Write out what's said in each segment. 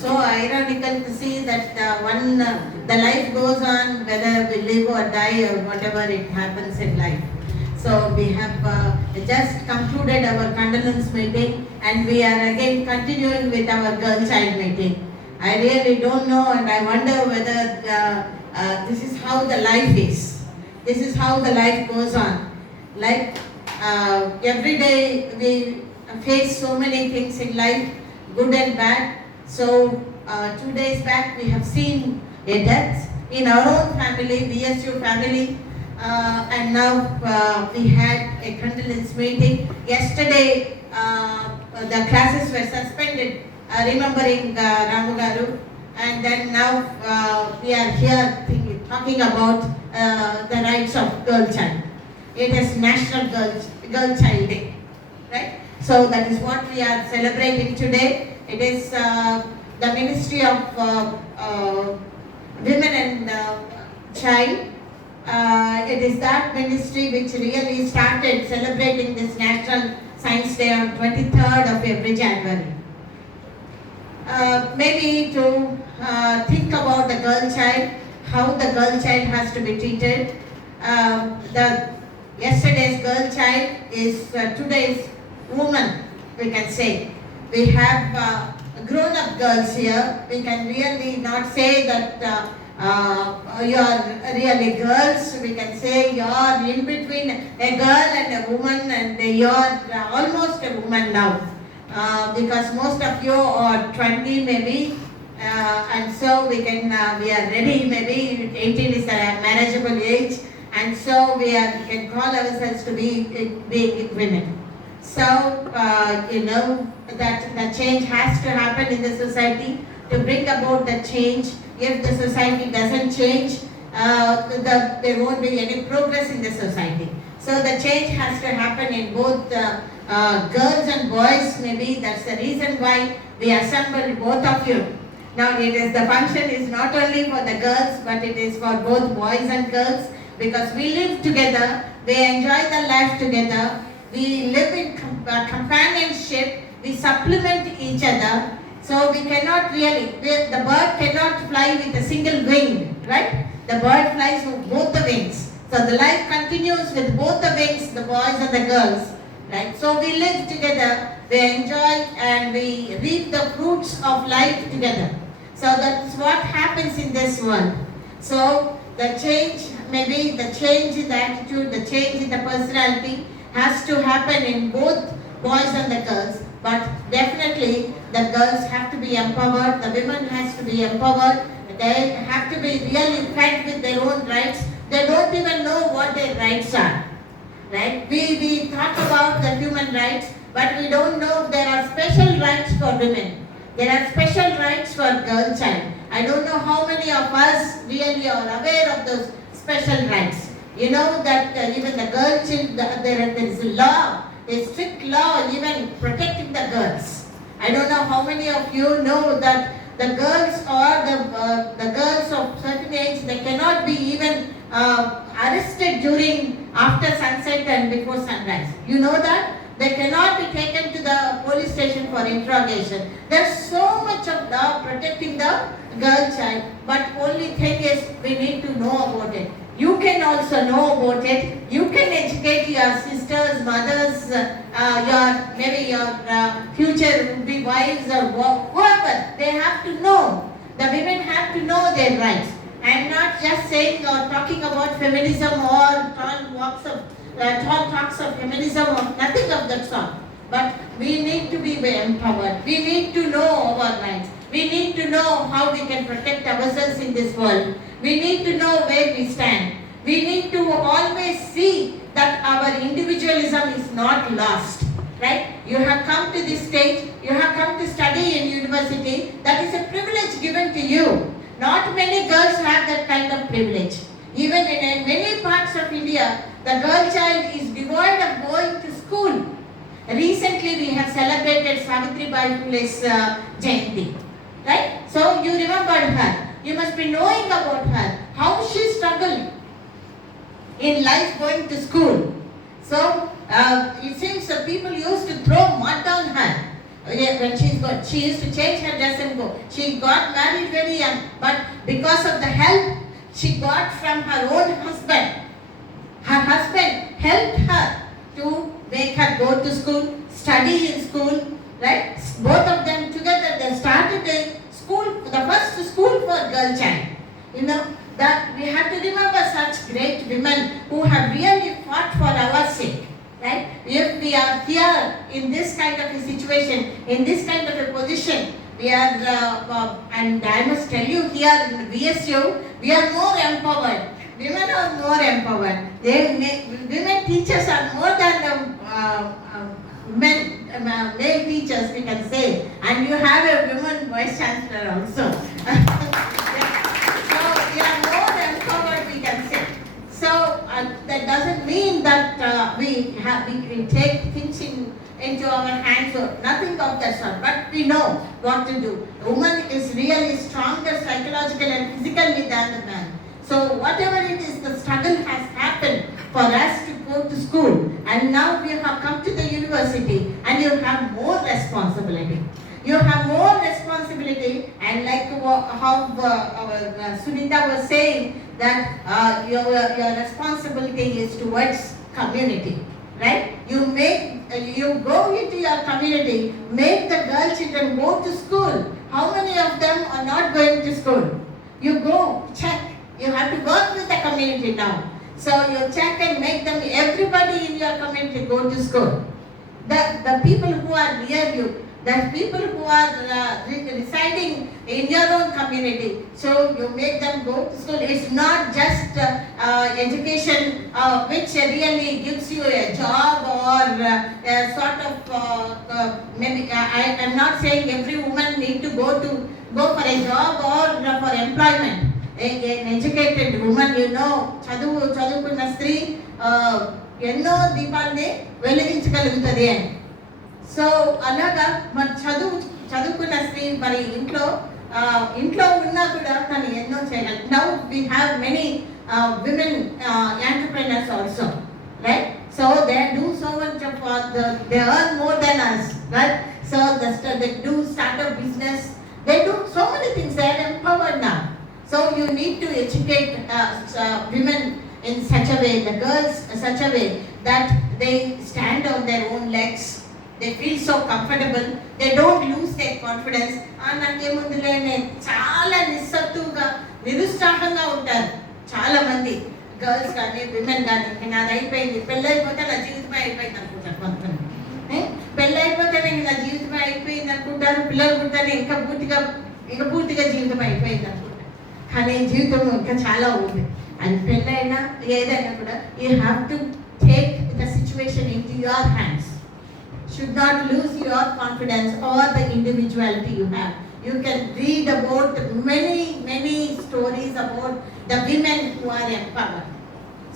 so ironical to see that the life goes on whether we live or die or whatever it happens in life. So we have just concluded our condolence meeting and we are again continuing with our girl child meeting. I really don't know and I wonder whether this is how the life is. This is how the life goes on. Like every day we face so many things in life, good and bad. So 2 days back we have seen a death in our own family, BSU family. And now we had a condolence meeting. Yesterday, the classes were suspended, remembering Ramu Garu, and then now we are here talking about the rights of girl child. It is National Girl Child Day, right? So that is what we are celebrating today. It is the Ministry of Women and Child. It is that ministry which really started celebrating this National Science Day on 23rd of every January. Maybe to think about the girl child, how the girl child has to be treated. Yesterday's girl child is today's woman, we can say. We have grown-up girls here. We can really not say that you are really girls. We can say you are in between a girl and a woman, and you are almost a woman now, because most of you are 20 maybe, and so we are ready. Maybe 18 is a manageable age, and so we can call ourselves to be women. So you know that the change has to happen in the society. To bring about the change, if the society doesn't change, there won't be any progress in the society. So the change has to happen in both girls and boys. Maybe that's the reason why we assembled both of you. Now the function is not only for the girls, but it is for both boys and girls, because we live together, we enjoy the life together, we live in companionship, we supplement each other. So we cannot really, the bird cannot fly with a single wing, right? The bird flies with both the wings. So the life continues with both the wings, the boys and the girls, right? So we live together, we enjoy and we reap the fruits of life together. So that's what happens in this world. So the change, maybe the change in the attitude, the change in the personality has to happen in both boys and the girls. But definitely the girls have to be empowered, the women has to be empowered, they have to be really fed with their own rights. They don't even know what their rights are, right? We talk about the human rights, but we don't know there are special rights for women. There are special rights for girl child. I don't know how many of us really are aware of those special rights. You know that even the girl child, there is a law, a strict law even protecting the girls. I don't know how many of you know that the girls or the girls of certain age, they cannot be even arrested during after sunset and before sunrise. You know that? They cannot be taken to the police station for interrogation. There's so much of law protecting the girl child, but only thing is we need to know about it. You can also know about it. You can educate your sisters, mothers, maybe your future would-be wives or whoever. They have to know. The women have to know their rights. I am not just saying or talking about feminism or tall talks of feminism or nothing of that sort. But we need to be empowered. We need to know our rights. We need to know how we can protect ourselves in this world. We need to know where we stand. We need to always see that our individualism is not lost, right? You have come to this stage, you have come to study in university, that is a privilege given to you. Not many girls have that kind of privilege. Even in many parts of India, the girl child is devoid of going to school. Recently we have celebrated Savitribai Phule's Jayanti, right? So you remembered her. You must be knowing about her, how she struggled in life going to school. So it seems people used to throw mud on her. when she used to change her dress and go. She got married very young, but because of the help she got from her own husband, her husband helped her to make her go to school, study in school, right? Both of them together, they started a school, the first school for girl child. You know, that we have to remember such great women who have really fought for our sake, right? If we are here in this kind of a situation, in this kind of a position, we are, and I must tell you here in VSU, we are more empowered. Women are more empowered. Women teachers are more than male teachers, we can say. And you have a woman vice chancellor also. So we are more empowered, we can say. So that doesn't mean that we take things into our hands or nothing of that sort. But we know what to do. A woman is really stronger psychologically and physically than the man. So whatever it is, the struggle has happened for us to go to school, and now we have come to the university, and you have more responsibility. You have more responsibility, and like how our Sunita was saying, that your responsibility is towards community, right? You go into your community, make the girl children go to school. How many of them are not going to school? You go, check. You have to work with the community now. So you check and make them, everybody in your community go to school. The people who are near you, the people who are residing in your own community, so you make them go to school. It's not just education which really gives you a job or a sort of, maybe, I am not saying every woman need to go for a job or for employment. An educated woman, you know, చదువుకున్న స్త్రీ ఎన్నో దీపాలని వెలిగించగలుగుతుంది అని. So అలాగా మరి చదువుకున్న స్త్రీ మరి ఇంట్లో ఉన్నా కూడా తను ఎన్నో చేయగలదు. Now we have many women entrepreneurs also, right? So they do so much of they earn more than us, right? So they do startup business, they do so many things. They are empowered now. So you need to educate women in such a way, the girls in such a way that they stand on their own legs, they feel so comfortable, they don't lose their confidence. నాకేముందులే చాలా నిస్సత్తుగా నిరుత్సాహంగా ఉంటారు చాలా మంది girls కానీ women కానీ. నాది అయిపోయింది, పెళ్ళైపోతే నా జీవితమే అయిపోయింది అనుకుంటారు కొంతమంది. పెళ్ళైపోతేనే నా జీవితమే అయిపోయింది అనుకుంటారు, పిల్లలు పుట్టానే ఇంకా పూర్తిగా జీవితం అయిపోయింది అనుకుంటారు. కానీ జీవితం ఇంకా చాలా ఉంది. అండ్ పెళ్ళైనా ఏదైనా కూడా you have to take the situation in to your hands. Should not lose your confidence or the individuality you have. You can read about many stories about the women who are empowered.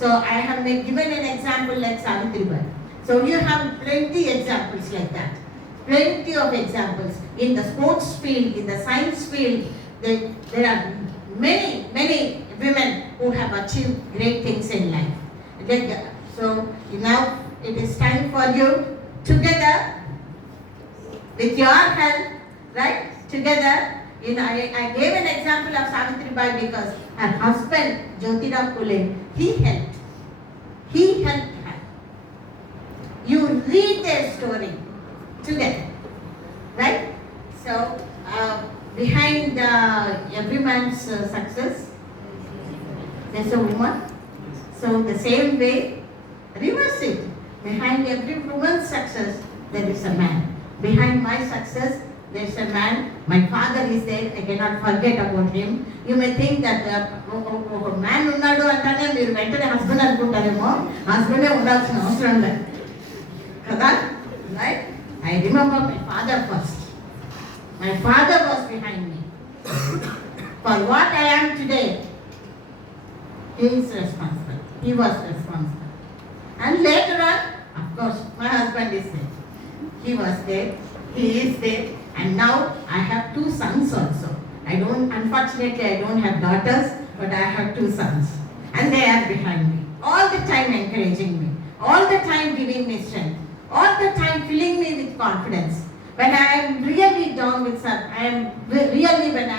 So I have given an example like Savitribai. So you have plenty examples like that. Plenty of examples in the sports field, in the science field. There are many women who have achieved great things in life. So now it is time for you together with your help, right? Together, you know, I gave an example of Savitribai because her husband Jyotirao Phule, he helped her. You read their story together, right? So behind every man's success, there's a woman. So the same way, reverse it. Behind every woman's success, there is a man. Behind my success, there is a man. My father is there. I cannot forget about him. You may think that man unnadu antane meer ventane husband anukuntaremo. Husband e undalsina avasaram ledhu kada, right? I remember my father first. My father was behind me. For what I am today, he is responsible. He was responsible. And later on, of course, my husband is there. He was there, he is there, and now I have 2 sons also. Unfortunately, I don't have daughters, but I have 2 sons. And they are behind me, all the time encouraging me, all the time giving me strength, all the time filling me with confidence. When I am really down with some, when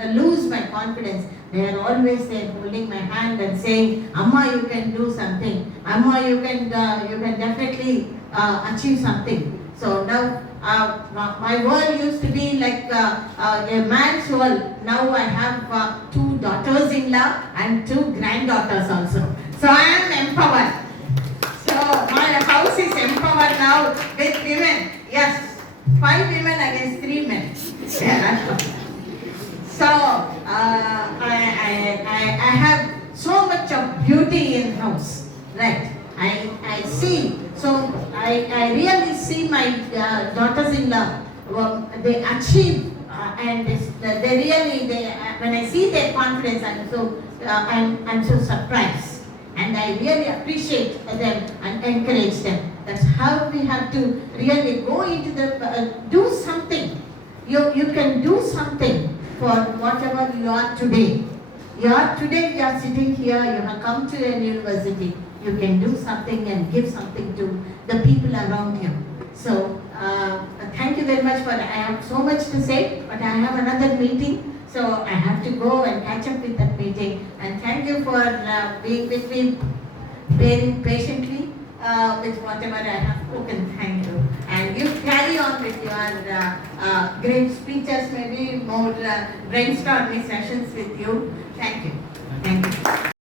I lose my confidence, they are always there holding my hand and saying, Amma, you can do something. Amma, you can definitely achieve something. So now my world used to be like a man's world. Now I have 2 daughters-in-law and 2 granddaughters also. So I am empowered. So my house is empowered now with women. Yes, 5 women against 3 men. Yeah. So I have so much of beauty in house, right? I see. So I really see my daughters-in-law. They achieve, and when I see their confidence, I'm so surprised, and I really appreciate them and encourage them. That's how we have to really go into the do something. You can do something for whatever you are today. You are sitting here, you have come to a university, you can do something and give something to the people around you. So, thank you very much I have so much to say, but I have another meeting, so I have to go and catch up with that meeting. And thank you for being with me, bearing patiently with whatever I have spoken. Thank you. And you carry on with your great speeches, maybe more brainstorming sessions with you. Thank you. Thank you.